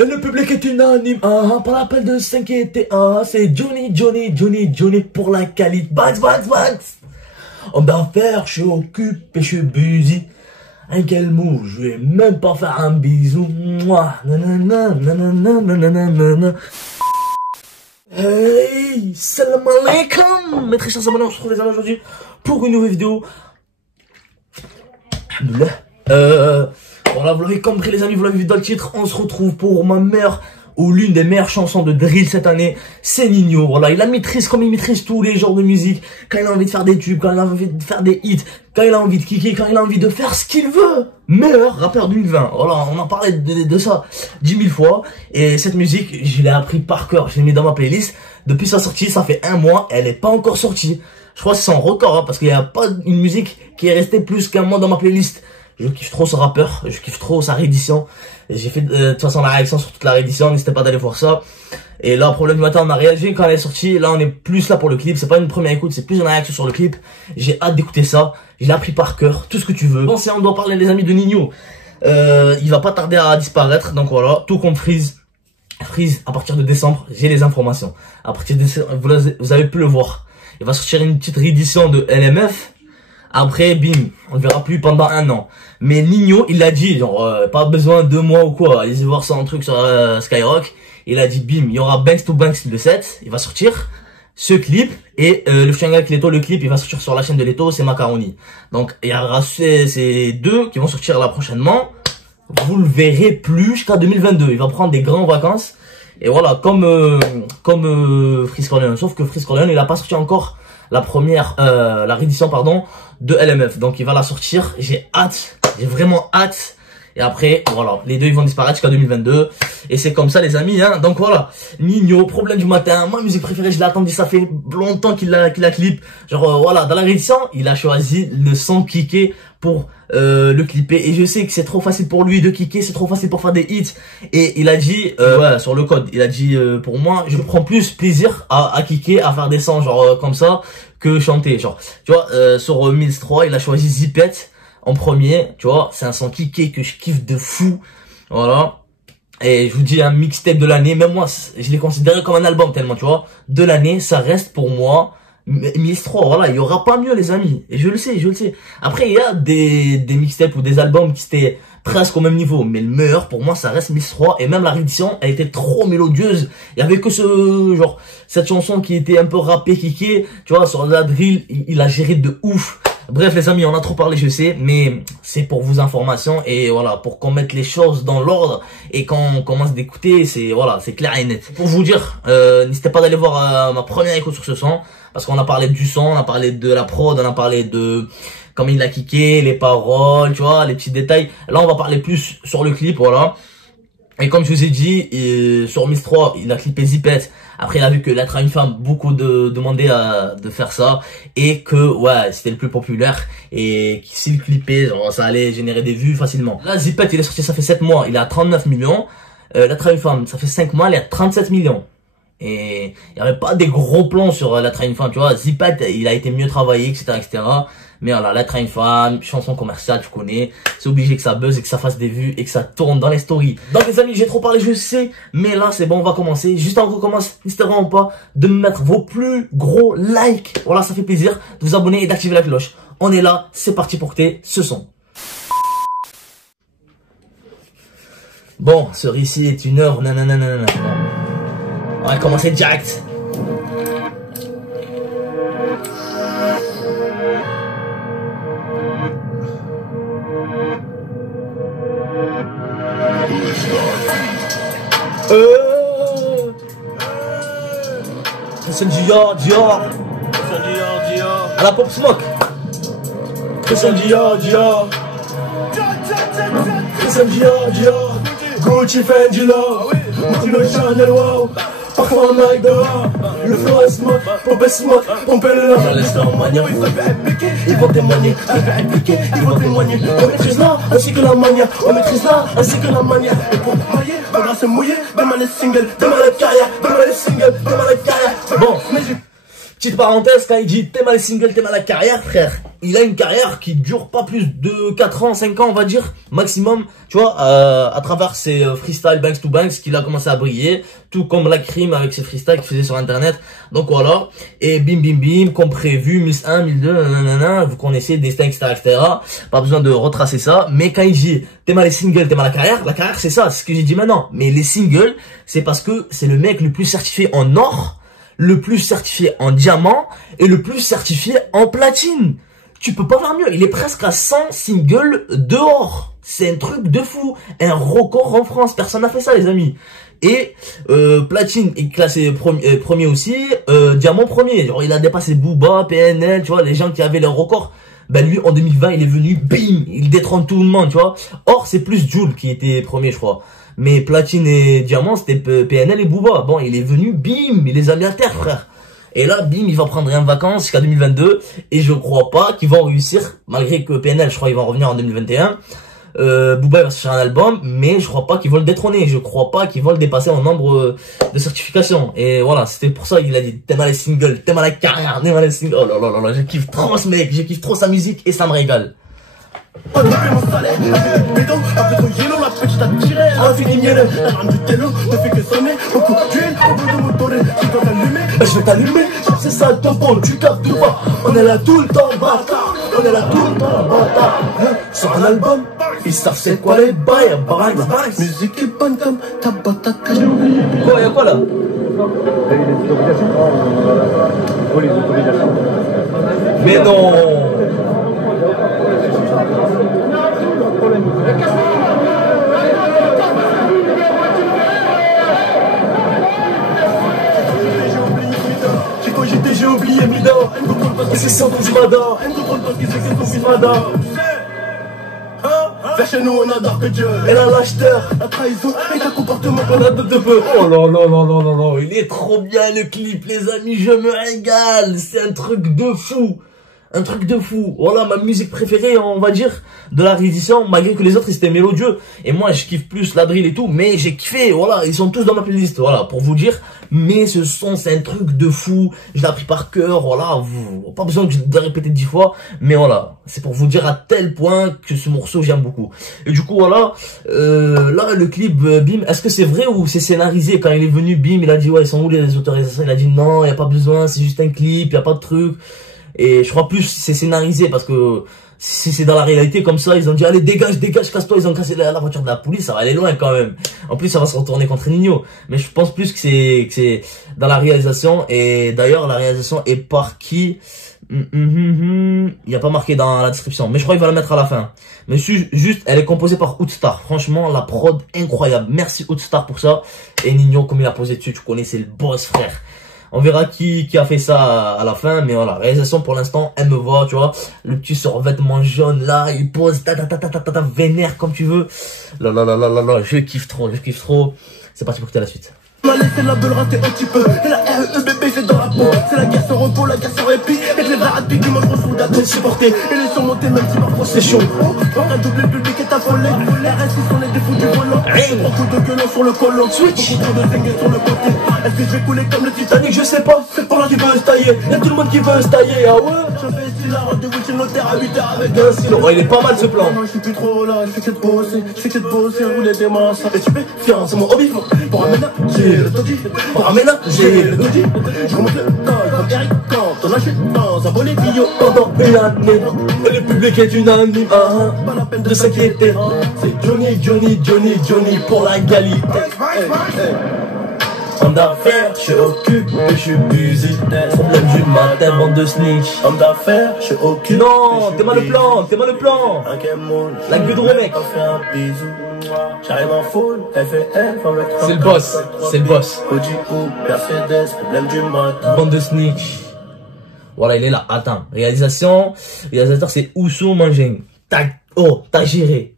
Et le public est unanime, pas la peine de s'inquiéter, c'est Johnny pour la qualité. Bax. Homme d'affaires, je suis occupé, je suis busy. Un quel mot, je vais même pas faire un bisou. Mouah, nanana. Hey, salam alaikum. Mes très chers abonnés, on se retrouve les amis aujourd'hui pour une nouvelle vidéo. Voilà, vous l'avez compris les amis, vous l'avez vu dans le titre, on se retrouve pour ma meilleure ou l'une des meilleures chansons de drill cette année, c'est Ninho. Voilà, il la maîtrise comme il maîtrise tous les genres de musique, quand il a envie de faire des tubes, quand il a envie de faire des hits, quand il a envie de kicker, quand il a envie de faire ce qu'il veut. Meilleur rappeur 2020. Voilà, on en parlait de ça 10 000 fois, et cette musique, je l'ai appris par cœur, je l'ai mis dans ma playlist. Depuis sa sortie, ça fait un mois, elle est pas encore sortie. Je crois que c'est son record, parce qu'il n'y a pas une musique qui est restée plus qu'un mois dans ma playlist. Je kiffe trop ce rappeur, je kiffe trop sa réédition. J'ai fait de toute façon la réaction sur toute la réédition, n'hésitez pas d'aller voir ça. Et là, problème du matin, on a réagi quand elle est sortie. Là, on est plus là pour le clip, c'est pas une première écoute, c'est plus une réaction sur le clip. J'ai hâte d'écouter ça, je l'ai appris par cœur, tout ce que tu veux. Bon, si on doit parler les amis de Ninho, il va pas tarder à disparaître, donc voilà, tout comme Freeze, à partir de décembre, j'ai les informations. À partir de décembre, vous avez pu le voir. Il va sortir une petite réédition de LMF. Après, bim, on ne verra plus pendant un an. Mais Ninho, il l'a dit, genre, pas besoin de 2 mois ou quoi. Allez voir ça en truc sur Skyrock. Il a dit, bim, il y aura Banks to Banks le 7. Il va sortir ce clip. Et le featuring avec Leto, le clip, il va sortir sur la chaîne de Leto, c'est Macaroni. Donc, il y aura ces deux qui vont sortir là prochainement. Vous le verrez plus jusqu'à 2022. Il va prendre des grandes vacances. Et voilà, comme Freeze Corleone. Sauf que Freeze Corleone, il a pas sorti encore la réédition, pardon, de LMF. Donc, il va la sortir. J'ai hâte. J'ai vraiment hâte. Et après, voilà. Les deux, ils vont disparaître jusqu'à 2022. Et c'est comme ça, les amis, hein. Donc, voilà. Ninho, problème du matin. Ma musique préférée, je l'ai attendu. Ça fait longtemps qu'il la clip. Genre, voilà. Dans la réédition, il a choisi le son kické pour le clipper. Et je sais que c'est trop facile pour lui de kicker. C'est trop facile pour faire des hits. Et il a dit, ouais, sur le code, il a dit, pour moi, je prends plus plaisir à kicker, à faire des sons, genre, comme ça, que chanter. Genre, tu vois, sur Mills 3, il a choisi Zipette en premier. Tu vois, c'est un son kické que je kiffe de fou. Voilà. Et je vous dis, un mixtape de l'année, même moi, je l'ai considéré comme un album tellement, tu vois. De l'année, ça reste pour moi Mills 3, voilà, il y aura pas mieux les amis. Et je le sais. Après, il y a des mixtapes ou des albums qui étaient presque au même niveau. Mais le meilleur, pour moi, ça reste Mills 3. Et même la réédition, elle était trop mélodieuse. Il y avait que cette chanson qui était un peu rappée, kické. Tu vois, sur la drill, il a géré de ouf. Bref les amis, on a trop parlé je sais, mais c'est pour vos informations et voilà, pour qu'on mette les choses dans l'ordre et quand on commence d'écouter, c'est voilà, c'est clair et net. Pour vous dire, n'hésitez pas d'aller voir ma première écoute sur ce son, parce qu'on a parlé du son, on a parlé de la prod, on a parlé de comment il a kické, les paroles, tu vois, les petits détails. Là on va parler plus sur le clip, voilà. Et comme je vous ai dit, sur Mills 3, il a clippé Zipette. Après, il a vu que l'être à une femme, beaucoup demandaient de faire ça. Et que, ouais, c'était le plus populaire. Et s'il clippait, genre, ça allait générer des vues facilement. Là, Zipette, il est sorti, ça fait 7 mois. Il est à 39 millions. L'être à une femme, ça fait 5 mois, il est à 37 millions. Et il n'y avait pas des gros plans sur l'être à une femme, tu vois. Zipette, il a été mieux travaillé, etc. Mais voilà, l'être à une femme, chanson commerciale, tu connais. C'est obligé que ça buzz et que ça fasse des vues et que ça tourne dans les stories. Donc les amis, j'ai trop parlé, je sais. Mais là, c'est bon, on va commencer. Juste avant qu'on commence, n'hésitez vraiment pas de me mettre vos plus gros likes. Voilà, ça fait plaisir de vous abonner et d'activer la cloche. On est là, c'est parti pour écouter ce son. Bon, ce récit est 1 heure, nanana. On va commencer direct. Christian Dior. À la Pop Smoke. Christian Dior. Christian Dior. Gucci, Fendi, Love. Martino, Chanel, wow. Parfois on aille dehors. Le flow est smoke, pomper le love. Laisse leur mania, ils vont témoigner. Ils vont témoigner. On maîtrise là, ainsi que la mania. On maîtrise là, ainsi que la mania. Et pour mailler, faudra se mouiller. Demain les singles, demain les carrières. Demain les singles, demain les carrières. Bon, Petite parenthèse, quand il dit t'aimes les singles, t'aimes la carrière, frère, il a une carrière qui dure pas plus de 4 ans, 5 ans, on va dire, maximum, tu vois, à travers ses freestyle Banks to Banks, qu'il a commencé à briller, tout comme la crime avec ses freestyles qu'il faisait sur internet. Donc voilà, et bim bim bim, comme prévu, 1001, 1002, nanana, vous connaissez, destin, etc. Pas besoin de retracer ça, mais quand il dit t'aimes les singles, t'aimes la carrière c'est ça, c'est ce que j'ai dit maintenant. Mais les singles, c'est parce que c'est le mec le plus certifié en or, le plus certifié en diamant et le plus certifié en platine. Tu peux pas faire mieux. Il est presque à 100 singles dehors. C'est un truc de fou. Un record en France. Personne n'a fait ça, les amis. Et platine est classé premier aussi. Diamant premier. Genre, il a dépassé Booba, PNL, tu vois, les gens qui avaient leur record. Ben lui, en 2020, il est venu, bim, il détrône tout le monde, tu vois. Or, c'est plus Jul qui était premier, je crois. Mais platine et diamant, c'était PNL et Booba. Bon, il est venu, bim, il les a mis à terre, frère. Et là, bim, il va prendre un vacances jusqu'à 2022. Et je crois pas qu'ils vont réussir, malgré que PNL, je crois, ils vont revenir en 2021. Booba va sortir un album, mais je crois pas qu'ils vont le détrôner. Je crois pas qu'ils vont le dépasser en nombre de certifications. Et voilà, c'était pour ça qu'il a dit t'aimes les singles, t'aimes la carrière, t'aimes les singles. Oh là là là là, je kiffe trop ce mec, je kiffe trop sa musique et ça me régale. Je vais t'allumer, c'est ça ton pôle, tu captes ou pas? On est là tout le temps, bâtard. On est là tout le temps, bâtard. Sur un album, ils savent c'est quoi les bails, musique est bonne comme ta boîte à cash. Quoi, y'a quoi là? Mais non. J'ai oublié Mida, elle me contrôle parce que c'est sans Zimada, elle me contrôle parce que c'est son Zimada. Vers chez nous on adore que Dieu et la lâcheteur, la trahison et un comportement qu'on a de peu. Oh là là là là là là, il est trop bien le clip les amis, je me régale, c'est un truc de fou. Un truc de fou. Voilà ma musique préférée, on va dire, de la réédition, malgré que les autres ils étaient mélodieux. Et moi je kiffe plus la drill et tout, mais j'ai kiffé, voilà, ils sont tous dans ma playlist, voilà, pour vous dire. Mais ce son, c'est un truc de fou. Je l'ai appris par cœur, voilà, pas besoin de répéter 10 fois. Mais voilà, c'est pour vous dire à tel point que ce morceau j'aime beaucoup. Et du coup voilà, là le clip Bim, est-ce que c'est vrai ou c'est scénarisé? Quand il est venu Bim, il a dit ouais ils sont où les autorisations? Il a dit non, il y a pas besoin, c'est juste un clip, il y a pas de truc. Et je crois plus c'est scénarisé parce que si c'est dans la réalité comme ça, ils ont dit allez dégage, dégage, casse-toi, ils ont cassé la voiture de la police, ça va aller loin quand même. En plus ça va se retourner contre Nino. Mais je pense plus que c'est dans la réalisation. Et d'ailleurs la réalisation est par qui? Il n'y a pas marqué dans la description, mais je crois qu'il va la mettre à la fin. Mais juste, elle est composée par Outstar. Franchement, la prod incroyable. Merci Outstar pour ça. Et Nino, comme il a posé dessus, tu connais, c'est le boss, frère. On verra qui a fait ça à la fin, mais voilà, réalisation pour l'instant, elle me va, tu vois. Le petit survêtement jaune là, il pose, vénère comme tu veux. Là, je kiffe trop, je kiffe trop. C'est parti pour écouter la suite. On m'a laissé la beule rater un petit peu. Et la RE bébé j'ai dans la peau. C'est la guerre sans repos, la guerre sans répit. Et les vrais ratés qui mangent sous la tête supportée. Et les surmonter même si parfois c'est chaud. On a doublé le public est affolé. Les restes sont les défauts du volant. Beaucoup de gueulons sur le collant. Switch. Beaucoup trop de zingues sur le côté. Est-ce que je vais couler comme le Titanic? Je sais pas. C'est pour là qui veut se tailler. Y'a tout le monde qui veut se tailler. Ah ouais. Je fais ici la route de Witch notaire à 8h avec un stylo. Oh, il est pas mal ce plan. Non, je suis plus trop là. Je fais que de bosser. Je fais que de bosser. Rouler des masses. Et tu fais fier, c'est mon hobby. Pour aménager le taudis. Pour aménager le taudis. Je remonte le col comme Eric Kant. On achète dans un volet bio pendant une année. Le public est unanime. Pas la peine de s'inquiéter. C'est Johnny pour la qualité. Homme d'affaires, je suis occupé, je suis busy. Problème du matin, bande de snitch. Homme d'affaires, je suis occupé. Non, t'es mal le plan. La gueule de mec. J'arrive en foule, FF avec c'est le boss. Audi ou Mercedes, problème du matin. Bande de snitch. Voilà, il est là. Attends, réalisateur c'est Ousso Mangeng. T'as géré.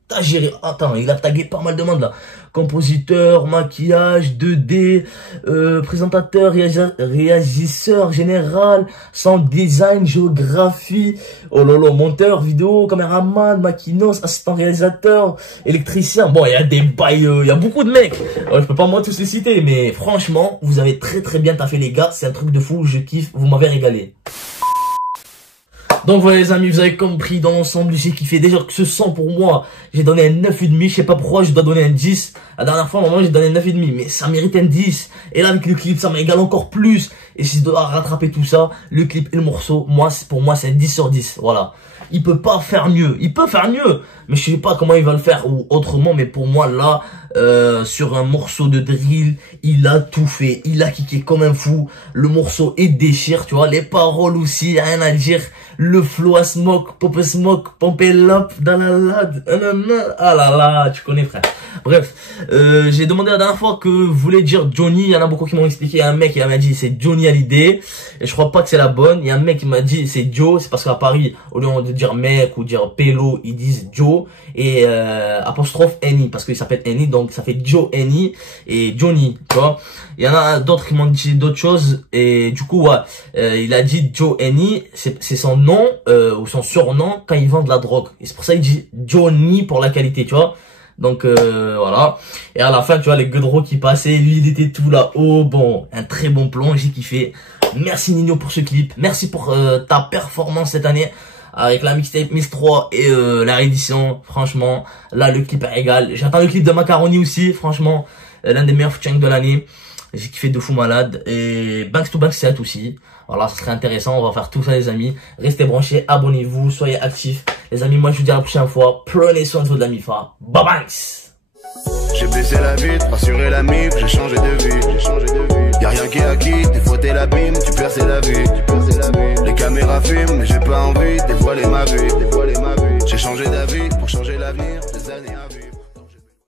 Attends, il a tagué pas mal de monde là. compositeur, maquillage, 2D, présentateur, réaliseur général, sound design, géographie, oh lolo, monteur, vidéo, caméraman, maquinos, assistant réalisateur, électricien. Bon, il y a des bails, il y a beaucoup de mecs. Je peux pas moi tous les citer, mais franchement, vous avez très bien taffé les gars, c'est un truc de fou, je kiffe, vous m'avez régalé. Donc voilà les amis, vous avez compris, dans l'ensemble j'ai kiffé. Déjà que ce son pour moi, j'ai donné un 9,5, je sais pas pourquoi je dois donner un 10. La dernière fois, moi j'ai donné un 9,5, mais ça mérite un 10. Et là avec le clip, ça m'égale encore plus. Et si je dois rattraper tout ça, le clip et le morceau, pour moi c'est un 10 sur 10, voilà. Il peut pas faire mieux, il peut faire mieux, mais je sais pas comment il va le faire ou autrement, mais pour moi là, sur un morceau de drill, il a tout fait, il a kické comme un fou, le morceau est déchire, tu vois, les paroles aussi, rien à dire, le flow à smoke, pop it up, dans la lad, ah là là, tu connais frère. Bref, j'ai demandé la dernière fois que voulait dire Johnny, il y en a beaucoup qui m'ont expliqué, il y a un mec qui m'a dit c'est Johnny Hallyday, et je crois pas que c'est la bonne, il y a un mec qui m'a dit c'est Joe, c'est parce qu'à Paris, au lieu de dire mec ou dire pélo, ils disent Joe, et apostrophe Annie, parce qu'il s'appelle Annie, donc ça fait Joe Annie, et Johnny, tu vois. Il y en a d'autres qui m'ont dit d'autres choses, et du coup, ouais, il a dit Joe Annie, c'est son nom, ou son surnom, quand il vend de la drogue, et c'est pour ça qu'il dit Johnny pour la qualité, tu vois. Donc voilà, et à la fin tu vois les Godreau qui passaient, lui il était tout là-haut, bon, un très bon plan, j'ai kiffé. Merci Nino pour ce clip, merci pour ta performance cette année avec la mixtape Miss 3 et la réédition. Franchement là le clip est égal, j'attends le clip de Macaroni aussi, franchement l'un des meilleurs featuring de l'année, j'ai kiffé de fou malade. Et Banks to Banks 7 aussi, voilà, ça serait intéressant, on va faire tout ça les amis, restez branchés, abonnez-vous, soyez actifs les amis. Moi je vous dis à la prochaine fois, prenez soin de vous de la MIFA, bye bye. J'ai baissé la vitre, rassuré l'ami, j'ai changé de vie,